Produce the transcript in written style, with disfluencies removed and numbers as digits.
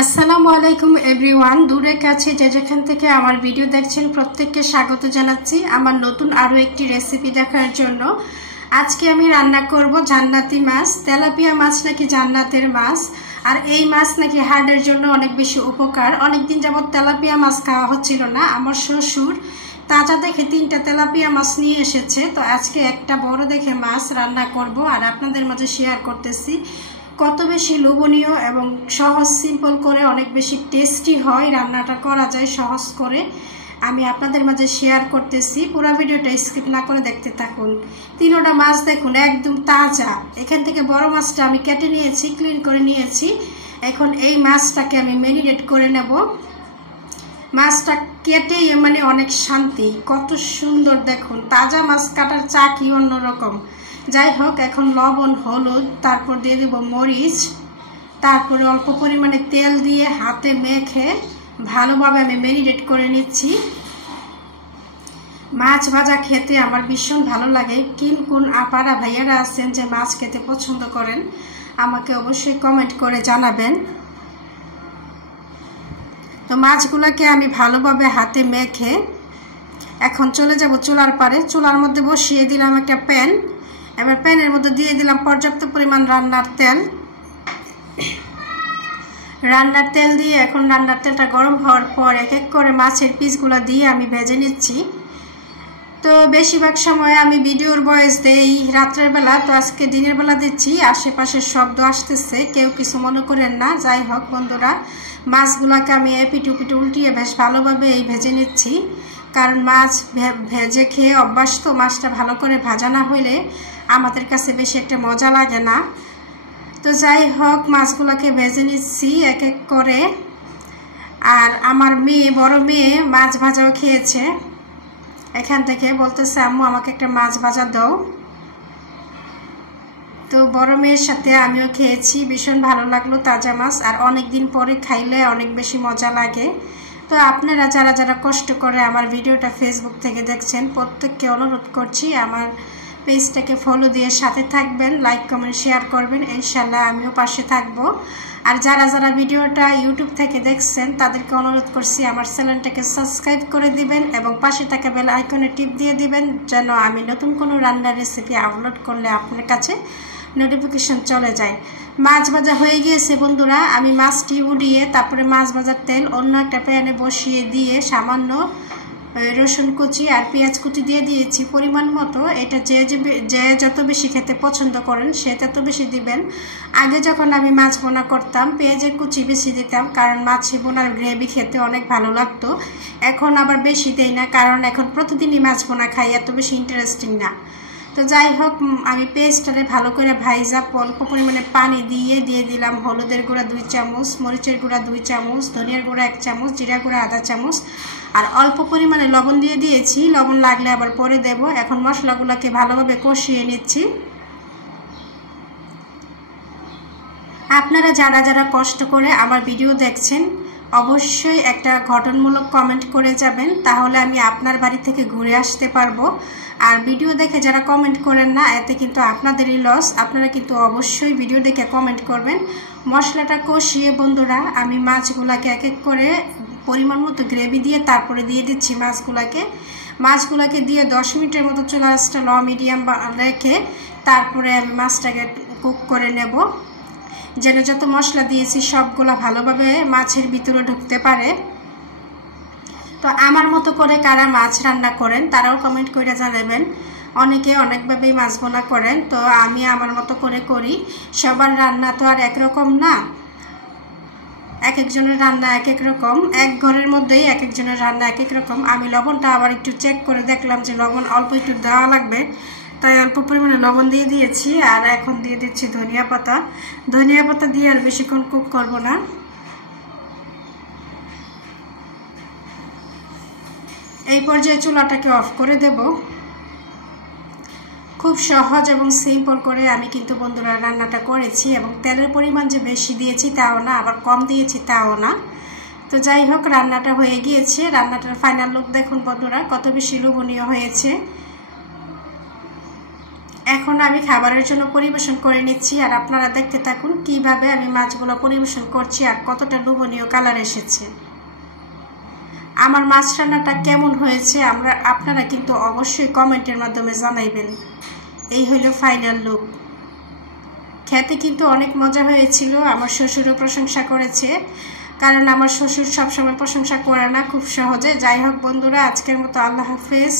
আসসালামু আলাইকুম এভরিওয়ান। দূরে কাছে যে যেখান থেকে আমার ভিডিও দেখছেন প্রত্যেককে স্বাগত জানাচ্ছি আমার নতুন আরও একটি রেসিপি দেখার জন্য। আজকে আমি রান্না করব জান্নাতি মাছ। তেলাপিয়া মাছ নাকি জান্নাতের মাছ, আর এই মাছ নাকি হার্টের জন্য অনেক বেশি উপকার। অনেকদিন যাবত তেলাপিয়া মাছ খাওয়া হচ্ছিল না। আমার শ্বশুর তাজা দেখে 3টা তেলাপিয়া মাছ নিয়ে এসেছে, তো আজকে একটা বড় দেখে মাছ রান্না করব আর আপনাদের মাঝে শেয়ার করতেছি। কত বেশি লোভনীয় এবং সহজ, সিম্পল করে অনেক বেশি টেস্টি হয়, রান্নাটা করা যায় সহজ করে। আমি আপনাদের মাঝে শেয়ার করতেছি, পুরো ভিডিওটা স্কিপ না করে দেখতে থাকুন। 3টা মাছ দেখুন একদম তাজা। এখান থেকে বড় মাছটা আমি কেটে নিয়েছি, ক্লিন করে নিয়েছি। এখন এই মাছটাকে আমি ম্যারিনেট করে নেব। মাছটা কেটে মানে অনেক শান্তি, কত সুন্দর দেখুন। তাজা মাছ কাটার চাকই অন্যরকম। যাই হোক, এখন লবণ, হলুদ, তারপর দিয়ে দেব মরিচ, তারপরে অল্প পরিমাণে তেল দিয়ে হাতে মেখে ভালোভাবে আমি ম্যারিনেট করে নিচ্ছি। মাছ ভাজা খেতে আমার ভীষণ ভালো লাগে। কোন আপারা ভাইয়ারা আছেন যে মাছ খেতে পছন্দ করেন, আমাকে অবশ্যই কমেন্ট করে জানাবেন। তো মাছগুলোকে আমি ভালোভাবে হাতে মেখে এখন চলে যাব চুলার পারে। চুলার মধ্যে বসিয়ে দিলাম একটা প্যান। এবার প্যানের মধ্যে দিয়ে দিলাম পর্যাপ্ত পরিমাণ রান্নার তেল। রান্নার তেল দিয়ে এখন রান্নার তেলটা গরম হওয়ার পর এক এক করে মাছের পিসগুলো দিয়ে আমি ভেজে নিচ্ছি। তো বেশিরভাগ সময় আমি ভিডিওর ভয়েস দেই রাত্রের বেলা, তো আজকে দিনের বেলা দিচ্ছি। আশেপাশের শব্দ আসতেছে, কেউ কিছু মনে করেন না। যাই হোক বন্ধুরা, মাছগুলোকে আমি এপিট উপিট উল্টিয়ে বেশ ভালোভাবে ভেজে নিচ্ছি, কারণ মাছ ভেজে খেয়ে অভ্যাস, তো মাছটা ভালো করে ভাজা না হইলে আমাদের কাছে বেশি একটা মজা লাগে না। তো যাই হোক, মাছগুলোকে ভেজে নিচ্ছি এক এক করে। আর আমার মেয়ে, বড় মেয়ে মাছ ভাজাও খেয়েছে। এখান থেকে বলতেছে, আম্মু আমাকে একটা মাছ ভাজা দাও। তো বড় মেয়ের সাথে আমিও খেয়েছি, ভীষণ ভালো লাগলো তাজা মাছ। আর অনেক দিন পরে খাইলে অনেক বেশি মজা লাগে। তো আপনারা যারা যারা কষ্ট করে আমার ভিডিওটা ফেসবুক থেকে দেখছেন, প্রত্যেককে অনুরোধ করছি আমার পেজটাকে ফলো দিয়ে সাথে থাকবেন, লাইক কমেন্ট শেয়ার করবেন, ইনশাল্লাহ আমিও পাশে থাকবো। আর যারা যারা ভিডিওটা ইউটিউব থেকে দেখছেন তাদেরকে অনুরোধ করছি আমার চ্যানেলটাকে সাবস্ক্রাইব করে দিবেন এবং পাশে থাকা বেল আইকনে টিপ দিয়ে দিবেন, যেন আমি নতুন কোনো রান্নার রেসিপি আপলোড করলে আপনার কাছে নোটিফিকেশন চলে যায়। মাছ ভাজা হয়ে গিয়েছে বন্ধুরা। আমি মাছটি উড়িয়ে তারপরে মাছ ভাজার তেল অন্য একটা প্যানে বসিয়ে দিয়ে সামান্য রসুন কুচি আর পেঁয়াজ কুচি দিয়ে দিয়েছি পরিমাণ মতো। এটা যে যত বেশি খেতে পছন্দ করেন সে তত বেশি দিবেন। আগে যখন আমি মাছ বোনা করতাম পেঁয়াজের কুচি বেশি দিতাম, কারণ মাছ বোনার গ্রেভি খেতে অনেক ভালো লাগতো। এখন আবার বেশি দেই না, কারণ এখন প্রতিদিনই মাছ বোনা খাই, এত বেশি ইন্টারেস্টিং না। তো যাই হোক, আমি পেস্টটারে ভালো করে ভাইজা অল্প পরিমাণে পানি দিয়ে দিলাম হলুদের গুঁড়া 2 চামচ, মরিচের গুঁড়া 2 চামচ, ধনিয়ার গুঁড়া 1 চামচ, জিরা গুঁড়া আধা চামচ, আর অল্প পরিমাণে লবণ দিয়ে দিয়েছি। লবণ লাগলে আবার পরে দেব। এখন মশলাগুলোকে ভালোভাবে কষিয়ে নিচ্ছি। আপনারা যারা যারা কষ্ট করে আমার ভিডিও দেখছেন অবশ্যই একটা গঠনমূলক কমেন্ট করে যাবেন, তাহলে আমি আপনার বাড়ি থেকে ঘুরে আসতে পারবো। আর ভিডিও দেখে যারা কমেন্ট করেন না, এতে কিন্তু আপনাদেরই লস। আপনারা কিন্তু অবশ্যই ভিডিও দেখে কমেন্ট করবেন। মশলাটা কষিয়ে বন্ধুরা আমি মাছগুলাকে এক এক করে পরিমাণ মতো গ্রেভি দিয়ে তারপরে দিয়ে দিচ্ছি মাছগুলাকে দিয়ে 10 মিনিটের মতো চুলা আঁচটা লো মিডিয়াম রেখে তারপরে আমি মাছটাকে কুক করে নেব, যেন যত মশলা দিয়েছি সবগুলা ভালোভাবে মাছের ভিতরে ঢুকতে পারে। তো আমার মতো করে কারা মাছ রান্না করেন তারাও কমেন্ট করে জানাবেন। অনেকে অনেকভাবেই মাছ বোনা করেন, তো আমি আমার মতো করে করি। সবার রান্না তো আর একরকম না, এক একজনের রান্না এক এক রকম। এক ঘরের মধ্যেই এক একজনের রান্না এক এক রকম। আমি লবণটা আবার একটু চেক করে দেখলাম যে লবণ অল্প একটু দেওয়া লাগবে, তাই অল্প পরিমাণে লবণ দিয়ে দিয়েছি। আর এখন দিয়ে দিচ্ছি ধনিয়া পাতা দিয়ে আর বেশিক্ষণ কুক করব না। এই পর্যায়ে চুলাটাকে অফ করে দেব। খুব সহজ এবং সিম্পল করে আমি কিন্তু বন্ধুরা রান্নাটা করেছি, এবং তেলের পরিমাণ যে বেশি দিয়েছি তাও না, আবার কম দিয়েছি তাও না। তো যাই হোক, রান্নাটা হয়ে গিয়েছে। রান্নাটার ফাইনাল লুক দেখুন বন্ধুরা, কত বেশি লোভনীয় হয়েছে। এখন আমি খাবারের জন্য পরিবেশন করে নিচ্ছি, আর আপনারা দেখতে থাকুন কিভাবে আমি মাছগুলো পরিবেশন করছি আর কতটা লোভনীয় কালার এসেছে। আমার মাছ রান্নাটা কেমন হয়েছে আপনারা কিন্তু অবশ্যই কমেন্টের মাধ্যমে জানাইবেন। এই হলো ফাইনাল লুক। খেতে কিন্তু অনেক মজা হয়েছিল। আমার শ্বশুরও প্রশংসা করেছে, কারণ আমার শ্বশুর সবসময় প্রশংসা করে না খুব সহজে। যাই হোক বন্ধুরা, আজকের মতো আল্লাহ হাফেজ।